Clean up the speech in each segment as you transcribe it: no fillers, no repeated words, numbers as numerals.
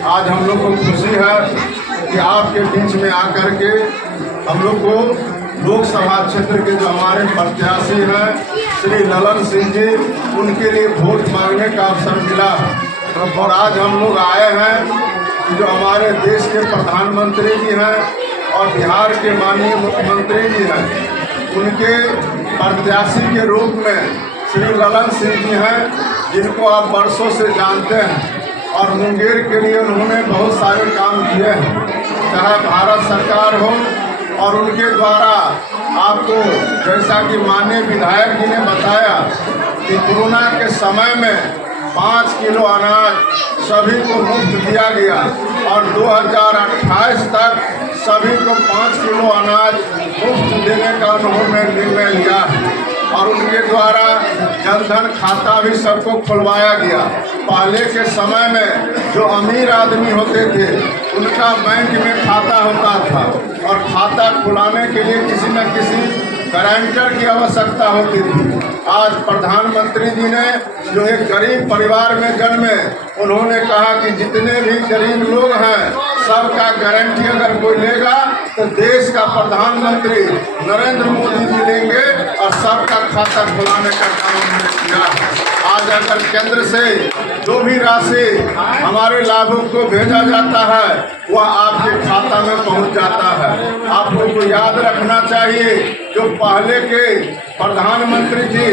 आज हम लोग को खुशी है कि आपके बीच में आकर के हम लोग को लोकसभा क्षेत्र के जो हमारे प्रत्याशी हैं श्री ललन सिंह जी, उनके लिए वोट मांगने का अवसर मिला। और आज हम लोग आए हैं जो हमारे देश के प्रधानमंत्री जी हैं और बिहार के माननीय मुख्यमंत्री जी हैं, उनके प्रत्याशी के रूप में श्री ललन सिंह जी हैं, जिनको आप वर्षों से जानते हैं और मुंगेर के लिए उन्होंने बहुत सारे काम किए हैं, चाहे भारत सरकार हो और उनके द्वारा आपको जैसा कि माननीय विधायक जी ने बताया कि कोरोना के समय में 5 किलो अनाज सभी को मुफ्त दिया गया और 2028 तक सभी को 5 किलो अनाज मुफ्त देने का उन्होंने निर्णय लिया है। और उनके द्वारा जनधन खाता भी सबको खुलवाया गया। पहले के समय में जो अमीर आदमी होते थे उनका बैंक में खाता होता था और खाता खुलाने के लिए किसी न किसी गारंटर की आवश्यकता होती थी। आज प्रधानमंत्री जी ने जो एक गरीब परिवार में जन्मे, उन्होंने कहा कि जितने भी गरीब लोग हैं सबका गारंटी अगर कोई लेगा तो देश का प्रधानमंत्री नरेंद्र मोदी जी लेंगे और सबका खाता खुलाने का काम उन्होंने किया। आज अगर केंद्र से जो भी राशि हमारे लाभुक को भेजा जाता है वह आपके खाता में पहुंच जाता है। आप लोग को याद रखना चाहिए जो पहले के प्रधानमंत्री जी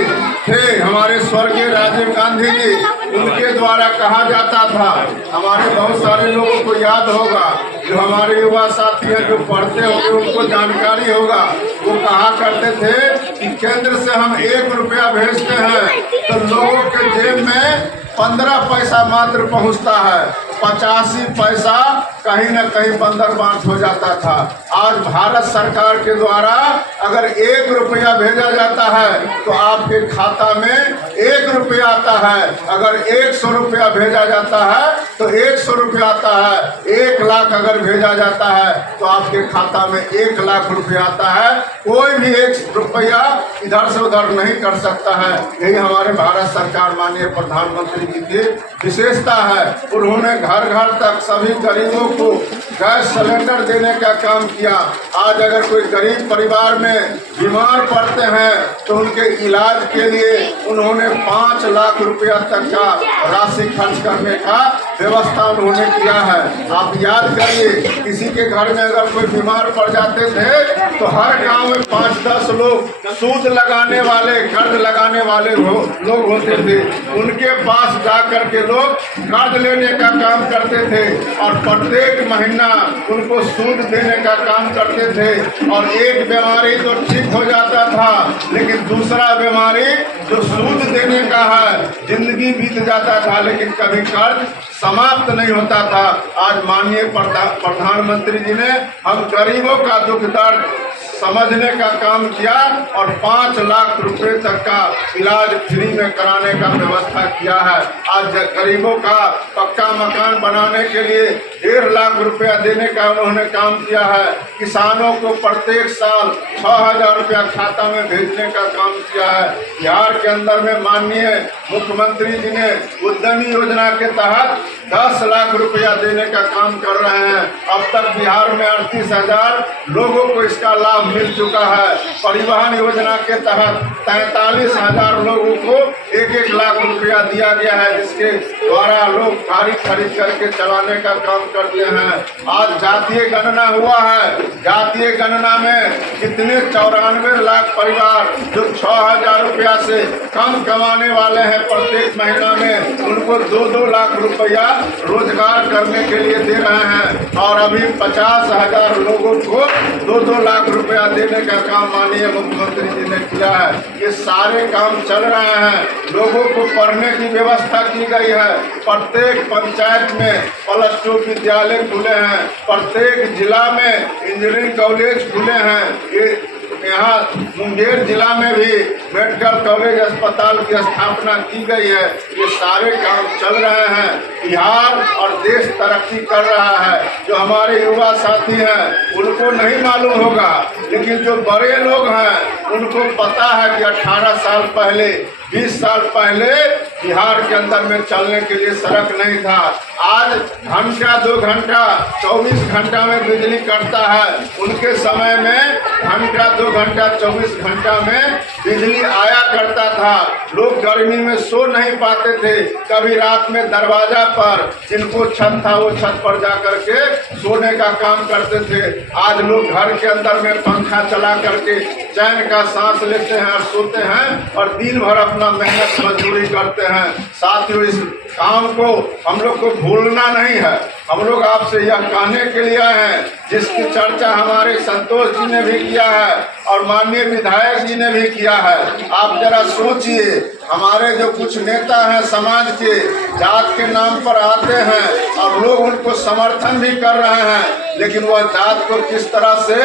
थे हमारे स्वर्गीय राजीव गांधी जी, उनके द्वारा कहा जाता था, हमारे बहुत सारे लोगों को याद होगा, जो हमारे युवा साथी हैं जो पढ़ते होंगे उनको जानकारी होगा, वो कहा करते थे कि केंद्र से हम 1 रुपया भेजते हैं तो लोगों के जेब में 15 पैसा मात्र पहुंचता है, 85 पैसा कहीं न कहीं बंदरबांट हो जाता था। आज भारत सरकार के द्वारा अगर 1 रुपया भेजा जाता है तो आपके खाता में 1 रुपया आता है। अगर 100 रुपया भेजा जाता है तो 100 रुपया आता है। 1 लाख अगर भेजा जाता है तो आपके खाता में 1 लाख रुपया आता है। कोई भी 1 रुपया इधर से उधर नहीं कर सकता है। यही हमारे भारत सरकार माननीय प्रधानमंत्री जी की विशेषता है। उन्होंने घर घर तक सभी गरीबों को गैस सिलेंडर देने का काम किया। आज अगर कोई गरीब परिवार में बीमार पड़ते हैं तो उनके इलाज के लिए उन्होंने 5 लाख रुपया तक का राशि खर्च करने का व्यवस्था उन्होंने किया है। आप याद करिए, किसी के घर में अगर कोई बीमार पड़ जाते थे तो हर गांव में 5-10 लोग सूद लगाने वाले, कर्ज लगाने वाले लोग होते थे। उनके पास जाकर के लोग कर्ज लेने का काम करते थे और प्रत्येक महीना उनको सूद देने का काम करते थे। और एक बीमारी तो ठीक हो जाता था, लेकिन दूसरा बीमारी जो सूद देने का है जिंदगी बीत जाता था, लेकिन कभी कर्ज समाप्त नहीं होता था। आज माननीय प्रधानमंत्री जी ने हम गरीबों का दुख दर्द समझने का काम किया और 5 लाख रुपए तक का इलाज फ्री में कराने का व्यवस्था किया है। आज गरीबों का पक्का मकान बनाने के लिए 1.5 लाख रुपया देने का उन्होंने काम किया है। किसानों को प्रत्येक साल 6,000 रुपया खाता में भेजने का काम किया है। बिहार के अंदर में माननीय मुख्यमंत्री जी ने उद्यमी योजना के तहत 10 लाख रुपया देने का काम कर रहे हैं। अब तक बिहार में 38,000 लोगों को इसका लाभ मिल चुका है। परिवहन योजना के तहत 43,000 लोगों को 1-1 लाख रुपया दिया गया है, जिसके द्वारा लोग गाड़ी खरीद करके चलाने का काम करते हैं। आज जातीय गणना हुआ है। जातीय गणना में कितने 94 लाख परिवार जो 6,000 रुपया से कम कमाने वाले हैं प्रत्येक महीना में, उनको 2-2 लाख रुपया रोजगार करने के लिए दे रहे हैं। और अभी 50,000 लोगों को 2-2 लाख रुपया देने का काम माननीय मुख्यमंत्री जी ने किया है। ये सारे काम चल रहे हैं। लोगों को पढ़ने की व्यवस्था की गई है। प्रत्येक पंचायत में +2 विद्यालय खुले हैं। प्रत्येक जिला में इंजीनियरिंग कॉलेज खुले हैं। यहाँ मुंगेर जिला में भी मेडिकल कॉलेज अस्पताल की स्थापना की गई है। ये सारे काम चल रहे हैं। बिहार और देश तरक्की कर रहा है। जो हमारे युवा साथी हैं उनको नहीं मालूम होगा, लेकिन जो बड़े लोग हैं उनको पता है कि 18 साल पहले 20 साल पहले बिहार के अंदर में चलने के लिए सड़क नहीं था। आज घंटा 2 घंटा 24 घंटा में बिजली कटता है। उनके समय में घंटा 2 घंटा 24 घंटा में बिजली आया करता था। लोग गर्मी में सो नहीं पाते थे। कभी रात में दरवाजा पर जिनको छत था वो छत पर जा करके सोने का काम करते थे। आज लोग घर के अंदर में पंखा चला करके चैन का सांस लेते हैं और सोते हैं और दिन भर अपना मेहनत मजदूरी करते हैं। साथियों, इस काम को हम लोग को भूलना नहीं है। हम लोग आपसे यह कहने के लिए आए हैं, जिसकी चर्चा हमारे संतोष जी ने भी किया है और माननीय विधायक जी ने भी किया है। आप जरा सोचिए, हमारे जो कुछ नेता हैं समाज के, जात के नाम पर आते हैं और लोग उनको समर्थन भी कर रहे हैं, लेकिन वह जात को किस तरह से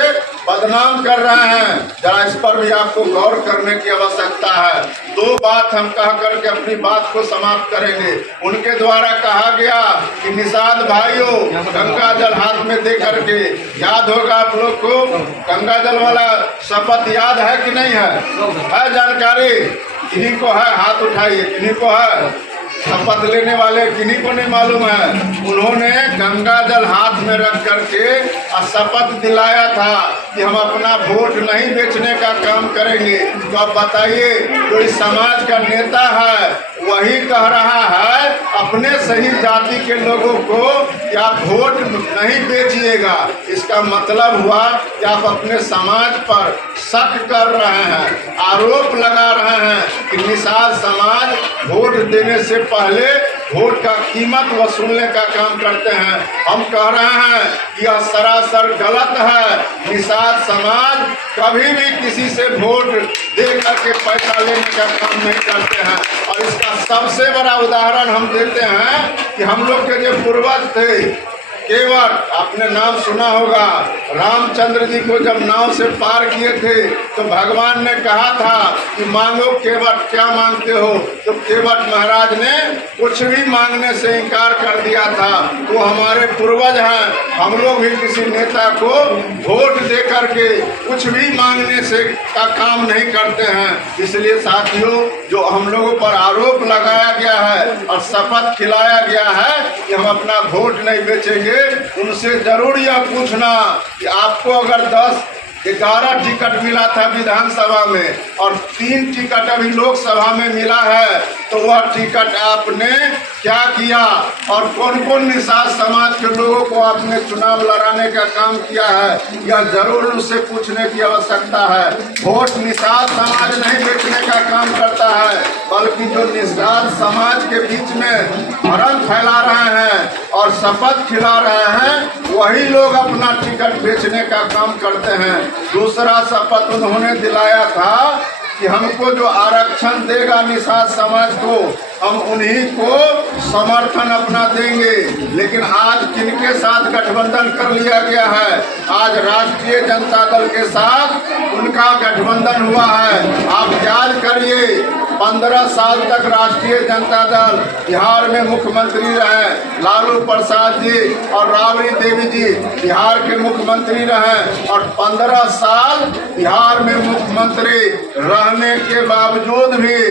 बदनाम कर रहे हैं, जरा इस पर भी आपको गौर करने की आवश्यकता है। 2 बात हम कह करके अपनी बात को समाप्त करेंगे। उनके द्वारा कहा गया कि निषाद भाइयों, गंगा जल हाथ में दे करके, याद होगा आप लोग को गंगा जल वाला शपथ याद है कि नहीं है जानकारी? किन्हीं को है? हाथ उठाइए। किन्हीं को है? शपथ लेने वाले किन्हीं को नहीं मालूम है? उन्होंने गंगा जल हाथ में रख करके शपथ दिलाया था कि हम अपना वोट नहीं बेचने का काम करेंगे। तो अब बताइए, जो इस समाज का नेता है वही कह रहा है अपने सही जाति के लोगों को कि आप वोट नहीं बेचिएगा। इसका मतलब हुआ कि आप अपने समाज पर शक कर रहे हैं, आरोप लगा रहे हैं कि निषाद समाज वोट देने से पहले वोट का कीमत वसूलने का काम करते हैं। हम कह रहे हैं कि यह सरासर गलत है। निषाद समाज कभी भी किसी से वोट दे करके पैसा लेने का काम नहीं करते हैं। और इसका सबसे बड़ा उदाहरण हम देते हैं कि हम लोग के जो पूर्वज थे, केवट, आपने नाम सुना होगा, रामचंद्र जी को जब नाव से पार किए थे तो भगवान ने कहा था कि मांगो केवट, क्या मांगते हो? तो केवट महाराज ने कुछ भी मांगने से इनकार कर दिया था। वो हमारे पूर्वज हैं। हम लोग भी किसी नेता को वोट दे करके कुछ भी मांगने से का काम नहीं करते हैं। इसलिए साथियों, जो हम लोगों पर आरोप लगाया गया है और शपथ खिलाया गया है कि हम अपना वोट नहीं बेचेंगे, उनसे जरूर यह पूछना कि आपको अगर 11 टिकट मिला था विधानसभा में और 3 टिकट अभी लोकसभा में मिला है, तो वह टिकट आपने क्या किया और कौन कौन निषाद समाज के लोगों को आपने चुनाव लड़ाने का काम किया है, यह जरूर उससे पूछने की आवश्यकता है। वोट निषाद समाज नहीं बेचने का काम करता है, बल्कि जो निषाद समाज के बीच में भ्रम फैला रहे हैं और शपथ खिला रहे हैं, वही लोग अपना टिकट बेचने का काम करते हैं। दूसरा शपथ उन्होंने दिलाया था कि हमको जो आरक्षण देगा निषाद समाज को, हम उन्हीं को समर्थन अपना देंगे। लेकिन आज किनके साथ गठबंधन कर लिया गया है? आज राष्ट्रीय जनता दल के साथ उनका गठबंधन हुआ है। आप याद करिए, 15 साल तक राष्ट्रीय जनता दल बिहार में मुख्यमंत्री रहे। लालू प्रसाद जी और राबड़ी देवी जी बिहार के मुख्यमंत्री रहे और 15 साल बिहार में मुख्यमंत्री रहने के बावजूद भी